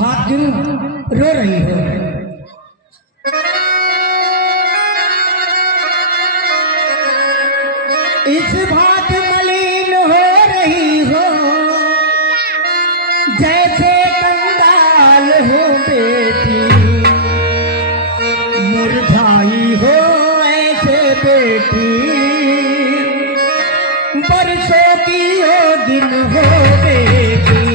भात क्यों रो रही हो? इस भात मलिन हो रही हो, जैसे कंगाल हो बेटी, मुरझाई हो ऐसे बेटी, बरसों की हो दिन हो बेटी।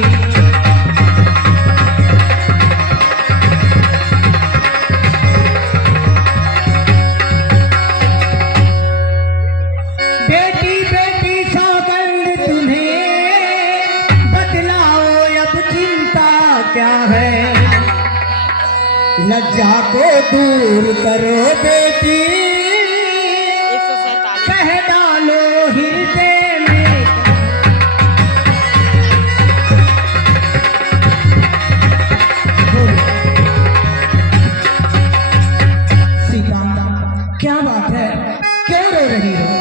बेटी बेटी सौगंध तुम्हें बतलाओ अब चिंता क्या है, लज्जा को दूर करो बेटी, कह डालो हृदय में। सीता क्या बात है, क्यों रो रही हो?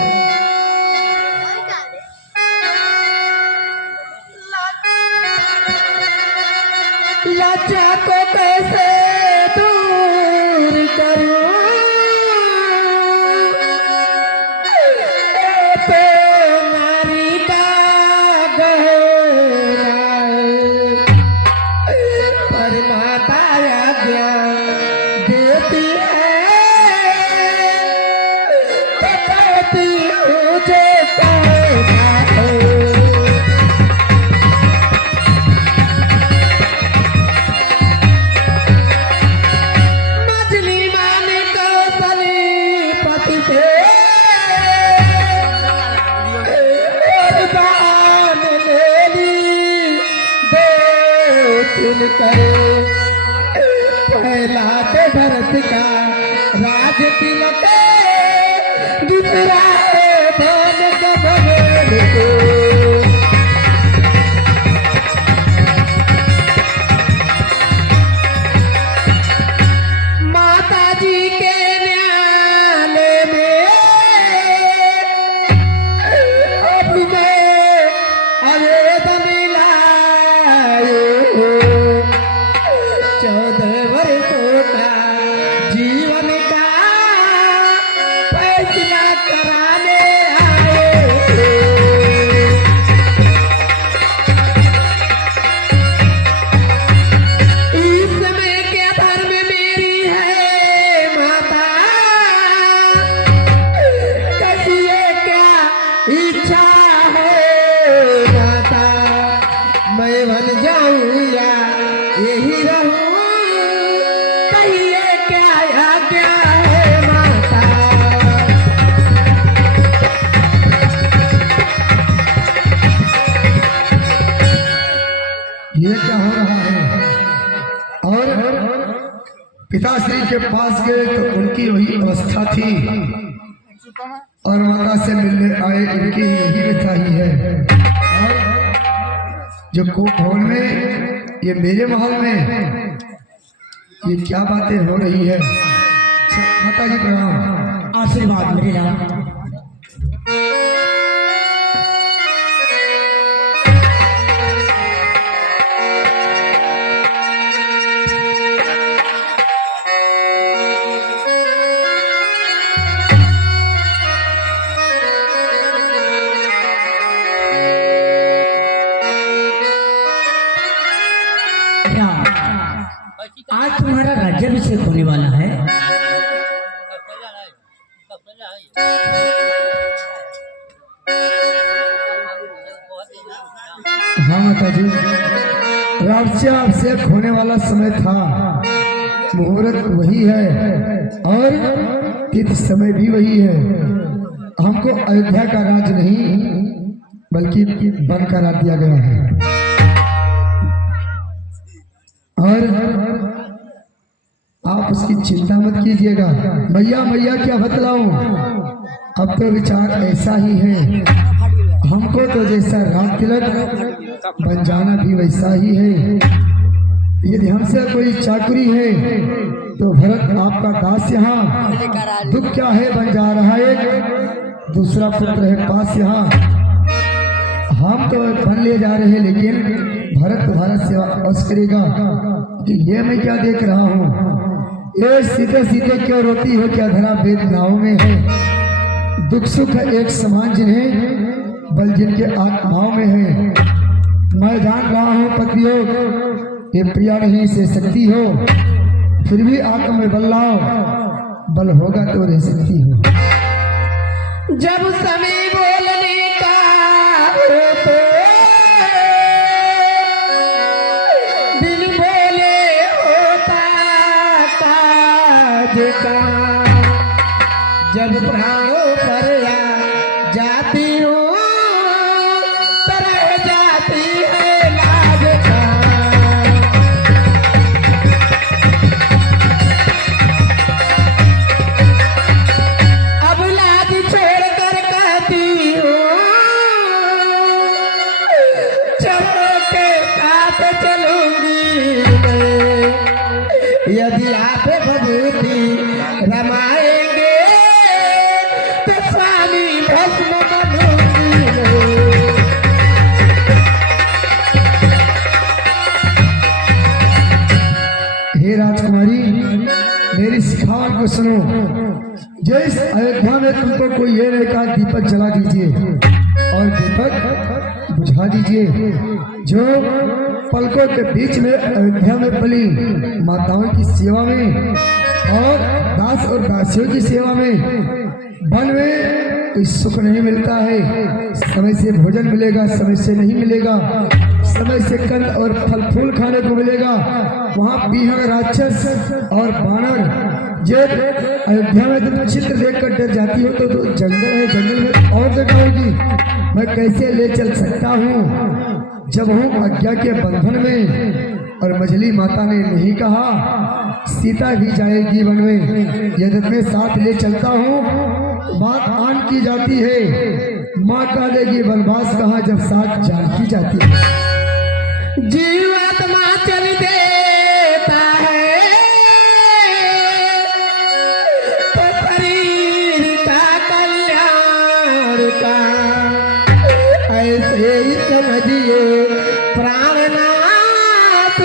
लज्जा को कैसे दूर करूं, तो नारी का गहना पर माता आज्ञा देती है, तो कहती हूँ जो कहना है। करे पहला तो भरत का राज तिलक, दूसरा धन भगवान को। माता जी के न्यायालय में अब मैं आवेदन लाए, 14 वर्षों का जीवन का फैसला कराने आए। इस समय क्या धर्म मेरी है माता, कहिए क्या इच्छा है माता, मैं बन जाऊं या यही रहूं, कहिए क्या आज्ञा है माता। ये क्या हो रहा है? और पिताश्री के पास गए तो उनकी वही अवस्था थी, और माता से मिलने आए इनकी यही व्यथा ही है। और जो कोप भवन में, ये मेरे महल में ये क्या बातें हो रही है? माता जी प्रणाम। आशीर्वाद मेरे लाल। आज तुम्हारा राज्याभिषेक होने वाला है। हाँ माता जी, राज्याभिषेक होने वाला समय था, मुहूर्त वही है और तिथि समय भी वही है। हमको अयोध्या का राज नहीं बल्कि वन का राज दिया गया है। और आप उसकी चिंता मत कीजिएगा। भैया भैया क्या बतलाऊं, अब तो विचार ऐसा ही है, हमको तो जैसा राम तिलक बन जाना भी वैसा ही है। यदि हमसे कोई चाकरी है तो भरत आपका दास यहाँ, दुख क्या है बन जा रहा है, दूसरा पुत्र है पास यहाँ। हम तो बन ले जा रहे हैं, लेकिन भरत तुम्हारा सेवा अवश्य करेगा। कि ये मैं क्या देख रहा हूँ, ये सीधे सीधे क्यों रोती हो, क्या धरा वेदनाओं में है। दुख सुख एक समान जिन्हें बल जिनके आत्माओं में है। मैं जान रहा हूँ पतियों, ये प्रिया नहीं से सकती हो, फिर भी आत्मा में बल लाओ, बल होगा तो रह सकती हो। जब समय बोलने का हो तो बिन बोले होता काज का। जब प्राणों पर आ जाती हूँ तरह जाती है लाज का। अब लाज छोड़ कर कहती हूँ चलो के साथ चलूंगी मैं। यदि आप भभूति रमाएंगे तो स्वामी भस्म बनूंगी मैं। हे राजकुमारी, मेरी सिखावट को सुनो। जिस अयोध्या में तुमको कोई ये नहीं कहा दीपक जला दीजिए और दीपक बुझा दीजिए, जो पलकों के बीच में अयोध्या में पली माताओं की सेवा में और दास और दासियों की सेवा में, वन में कोई सुख नहीं मिलता है। समय से भोजन मिलेगा, समय से नहीं मिलेगा, समय से कंद और फल फूल खाने को मिलेगा। वहाँ बिहंग राक्षस और बानर, जो अयोध्या में तुम चित्र देखकर डर जाती हो तो जंगल है, जंगल में और जगह होगी। मैं कैसे ले चल सकता हूँ जब हूँ आज्ञा के बंधन में। और मछली माता ने नहीं कहा सीता भी जाएगी वन में, यदि मैं साथ ले चलता हूँ बात आन की जाती है। माँ कह देगी वनवास कहाँ जब साथ जान की जाती है। जीवात्मा चल देता है तो शरीर का कल्याण का। ऐसे ही समझिए प्राणनाथ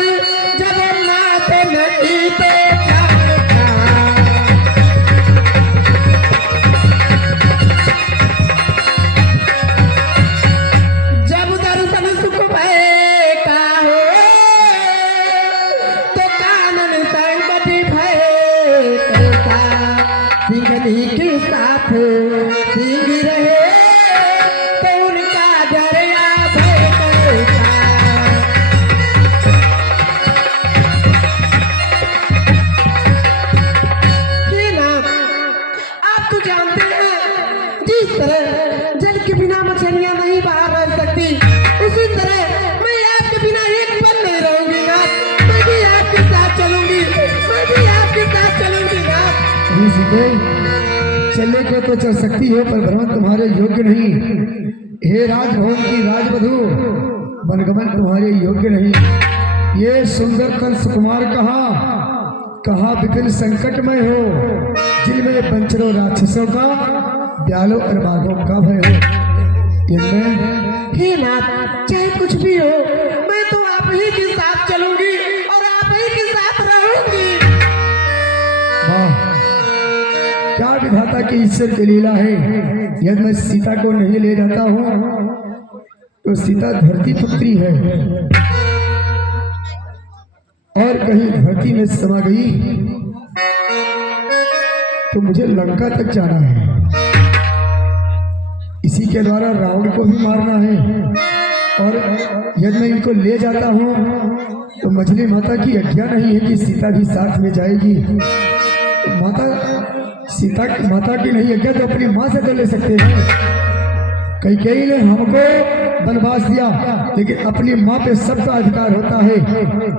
जगन्नाथ नहीं तो प्राण का। जब दर्शन सुख भय का हो तो कानन संकट भय कैसा। सिंघनी के साथ सिंह रहे तो उनका डरिया भय कैसा। ये नाम आप तो जानते हैं, जिस तरह जल के बिना मछलियां नहीं बाहर रह सकती, उसी तरह मैं आपके बिना एक पल नहीं रहूंगी ना। मैं भी आपके साथ चलूंगी, मैं भी आपके साथ चलूंगी ना। चलने को तो चल सकती है पर भ्रमण तुम्हारे योग्य नहीं। हे राजभवन की राजवधू, वनगमन तुम्हारे योग्य नहीं। ये सुंदर कंस कुमार कहाँ विभिन्न संकटमय हो, जिनमें पंचरों राक्षसों का ब्यालों और बाघों का भय हो। इनमें हे नाथ, चाहे कुछ भी हो, मैं तो आप ही के साथ चलूंगी और आप ही के साथ रहूंगी। वाह, क्या विधाता की ईश्वर की लीला है। यदि मैं सीता को नहीं ले जाता हूँ तो सीता धरती पुत्री है और कहीं धरती में समा गई तो मुझे लंका तक जाना है। इसी के द्वारा रावण को भी मारना है। और यदि मैं इनको ले जाता हूँ तो मछली माता की आज्ञा नहीं है कि सीता भी साथ में जाएगी। तो माता की नहीं आज्ञा तो अपनी माँ से तो ले सकते हैं। कई ने हमको वनवास दिया, लेकिन अपनी माँ पे सबका अधिकार होता है।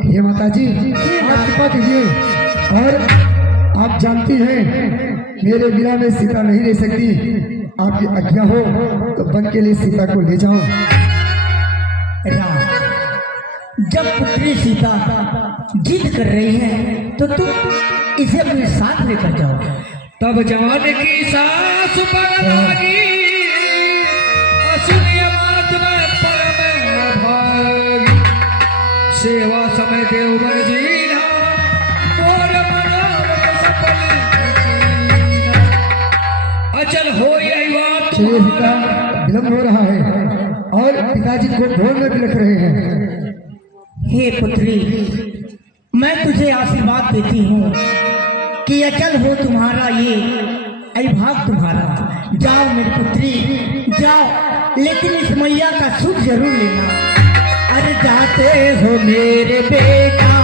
हे माता जी, आप कृपा कीजिए। और आप जानती हैं मेरे बिना में सीता नहीं रह सकती। आपकी आज्ञा हो तो वन के लिए सीता को ले जाओ। राम, जब पुत्री सीता जिद कर रही है तो तुम इसे अपने साथ लेकर जाओ। तब जवान की सास पर लागी, असुर मात में शेष का विलम्ब हो रहा है और पिताजी को भोर में बिलख रहे हैं। हे पुत्री, मैं तुझे आशीर्वाद देती हूँ कि अचल हो तुम्हारा ये अभिभाग तुम्हारा। जाओ मेरी पुत्री जाओ, लेकिन इस मैया का सुख जरूर लेना। अरे जाते हो मेरे बेटा